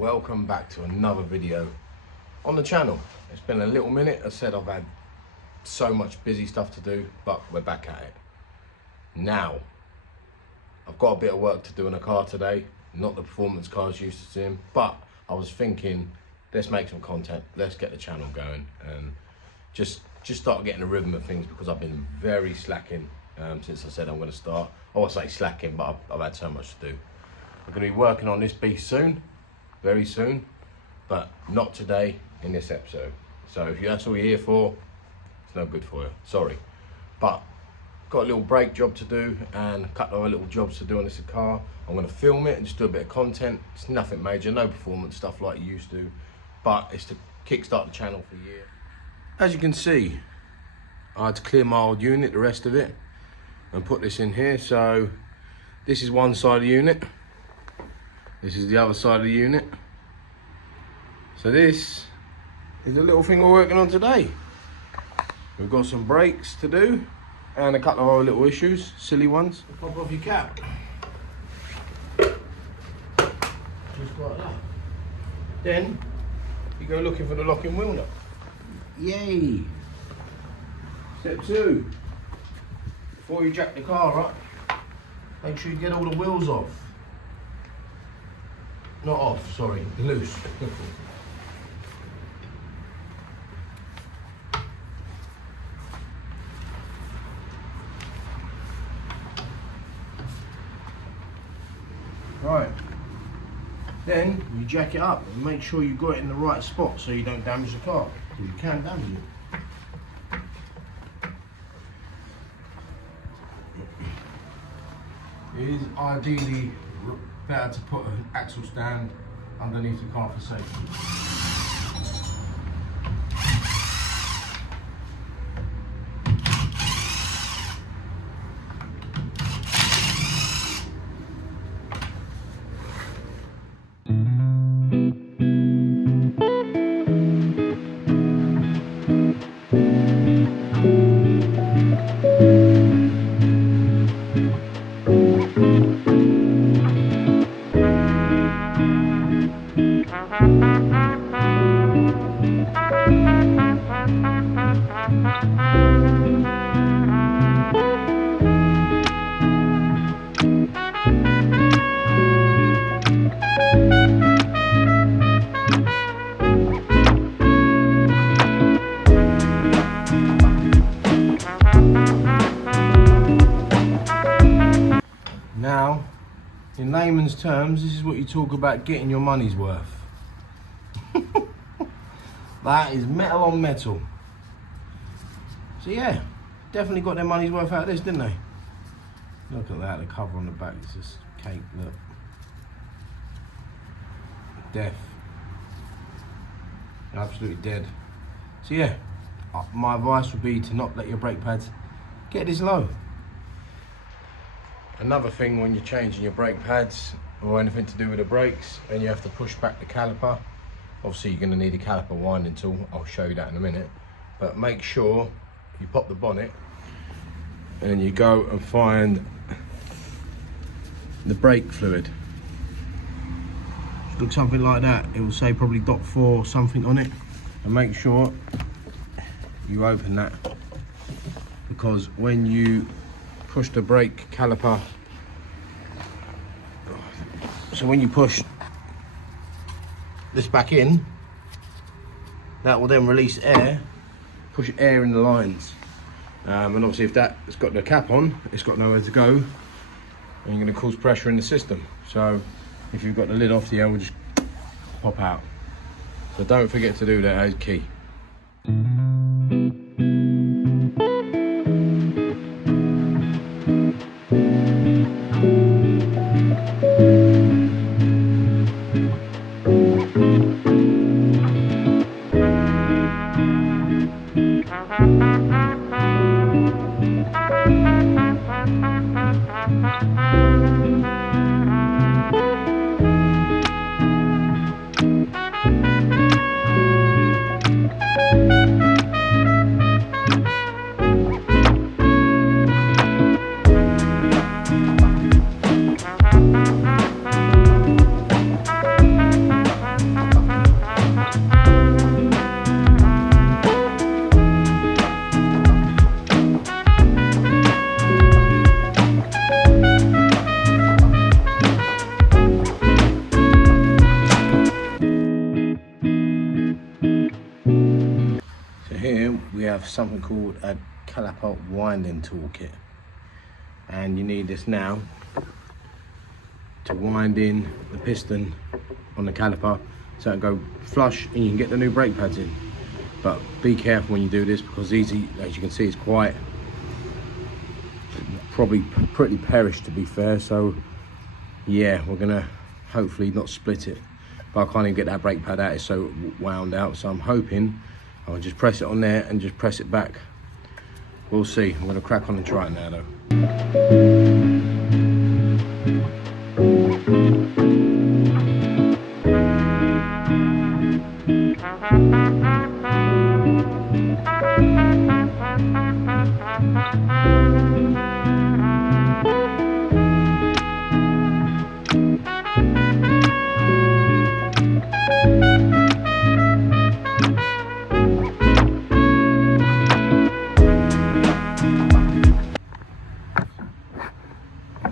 welcome back to another video on the channel. It's been a little minute. As I said, I've had so much busy stuff to do, but we're back at it now. I've got a bit of work to do in the car today, not the performance cars used to seeing, but I was thinking, let's make some content, let's get the channel going and just start getting a rhythm of things, because I've been very slacking since I said I'm going to start. I won't say slacking, but I've had so much to do. I'm going to be working on this beast soon, very soon, but not today in this episode. So if that's all you're here for, it's no good for you, sorry. But got a little brake job to do and a couple of other little jobs to do on this car. I'm going to film it and just do a bit of content. It's nothing major, no performance stuff like you used to, but it's to kickstart the channel for a year. As you can see, I had to clear my old unit, the rest of it, and put this in here. So this is one side of the unit, this is the other side of the unit. So this is the little thing we're working on today. We've got some brakes to do and a couple of other little issues, silly ones. Pop off your cap. Just like that. Then you go looking for the locking wheel nut. Yay! Step 2. Before you jack the car up, make sure you get all the wheels off. Not off, sorry, loose. Right, then you jack it up and make sure you got it in the right spot so you don't damage the car, because you can damage it. It is ideally better to put an axle stand underneath the car for safety. Now, in layman's terms, this is what you talk about getting your money's worth. That is metal on metal. So yeah, definitely got their money's worth out of this, didn't they? Look at that, the cover on the back is just cake, look. Death. Absolutely dead. So yeah, my advice would be to not let your brake pads get this low. Another thing when you're changing your brake pads or anything to do with the brakes, and you have to push back the caliper, obviously you're going to need a caliper winding tool. I'll show you that in a minute. But make sure you pop the bonnet and then you go and find the brake fluid. Look something like that. It will say probably .4 something on it. And make sure you open that, because when you push the brake caliper, so when you push this back in, that will then release air, push air in the lines, and obviously if that's got the cap on, it's got nowhere to go, and you're going to cause pressure in the system. So if you've got the lid off, the air will just pop out. So don't forget to do that, as key. have something called a caliper winding toolkit, and you need this now to wind in the piston on the caliper so it'll go flush and you can get the new brake pads in. But be careful when you do this, because these, as you can see, it's quite probably pretty perished, to be fair. So yeah, we're gonna hopefully not split it, but I can't even get that brake pad out, it's so wound out. So I'm hoping I'll just press it on there and just press it back. We'll see. I'm gonna crack on and try it now though.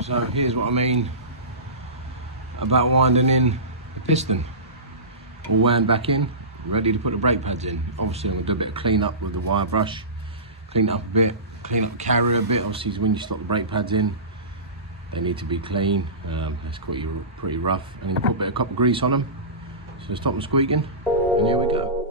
So here's what I mean about winding in the piston. All wound back in, ready to put the brake pads in. Obviously I'm going to do a bit of clean up with the wire brush, clean it up a bit, clean up the carrier a bit. Obviously when you slot the brake pads in, they need to be clean. That's quite pretty rough. And then put a bit of copper grease on them so stop them squeaking, and here we go.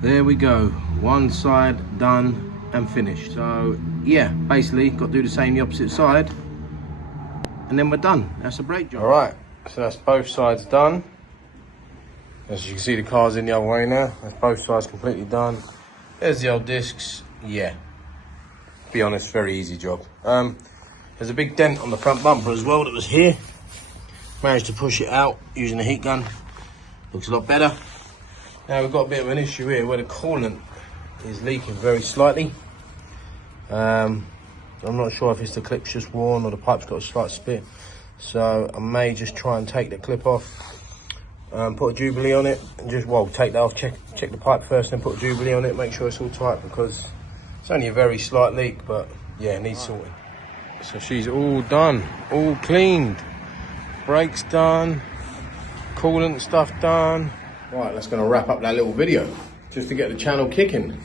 There we go, one side done and finished. So yeah, basically got to do the same the opposite side and then we're done. That's a brake job. All right, So that's both sides done. As you can see, the car's in the other way now. That's both sides completely done. There's the old discs. Yeah, be honest, very easy job. There's a big dent on the front bumper as well that was here. Managed to push it out using a heat gun. Looks a lot better. Now we've got a bit of an issue here where the coolant is leaking very slightly. I'm not sure if it's the clip's just worn or the pipe's got a slight spit. So I may just try and take the clip off, put a Jubilee on it, and just, well, take that off, check the pipe first, then put a Jubilee on it, make sure it's all tight, because it's only a very slight leak, but yeah, it needs sorting. So she's all done, all cleaned. Brakes done, coolant stuff done. Right, that's gonna wrap up that little video, just to get the channel kicking.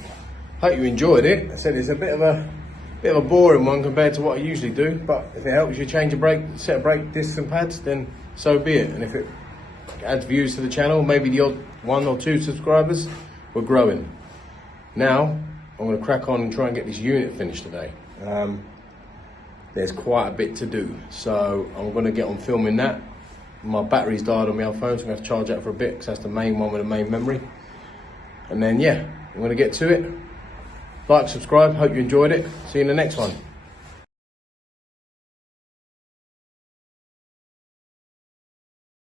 Hope you enjoyed it. I said it's a bit of a boring one compared to what I usually do, but if it helps you change a brake, set of brake discs and pads, then so be it. And if it adds views to the channel, maybe the odd 1 or 2 subscribers, we're growing. Now, I'm gonna crack on and try and get this unit finished today. There's quite a bit to do, so I'm gonna get on filming that. My battery's died on my old phone, so I'm gonna have to charge that for a bit, because that's the main one with the main memory. And then yeah, I'm gonna get to it. Like, subscribe, hope you enjoyed it. See you in the next one.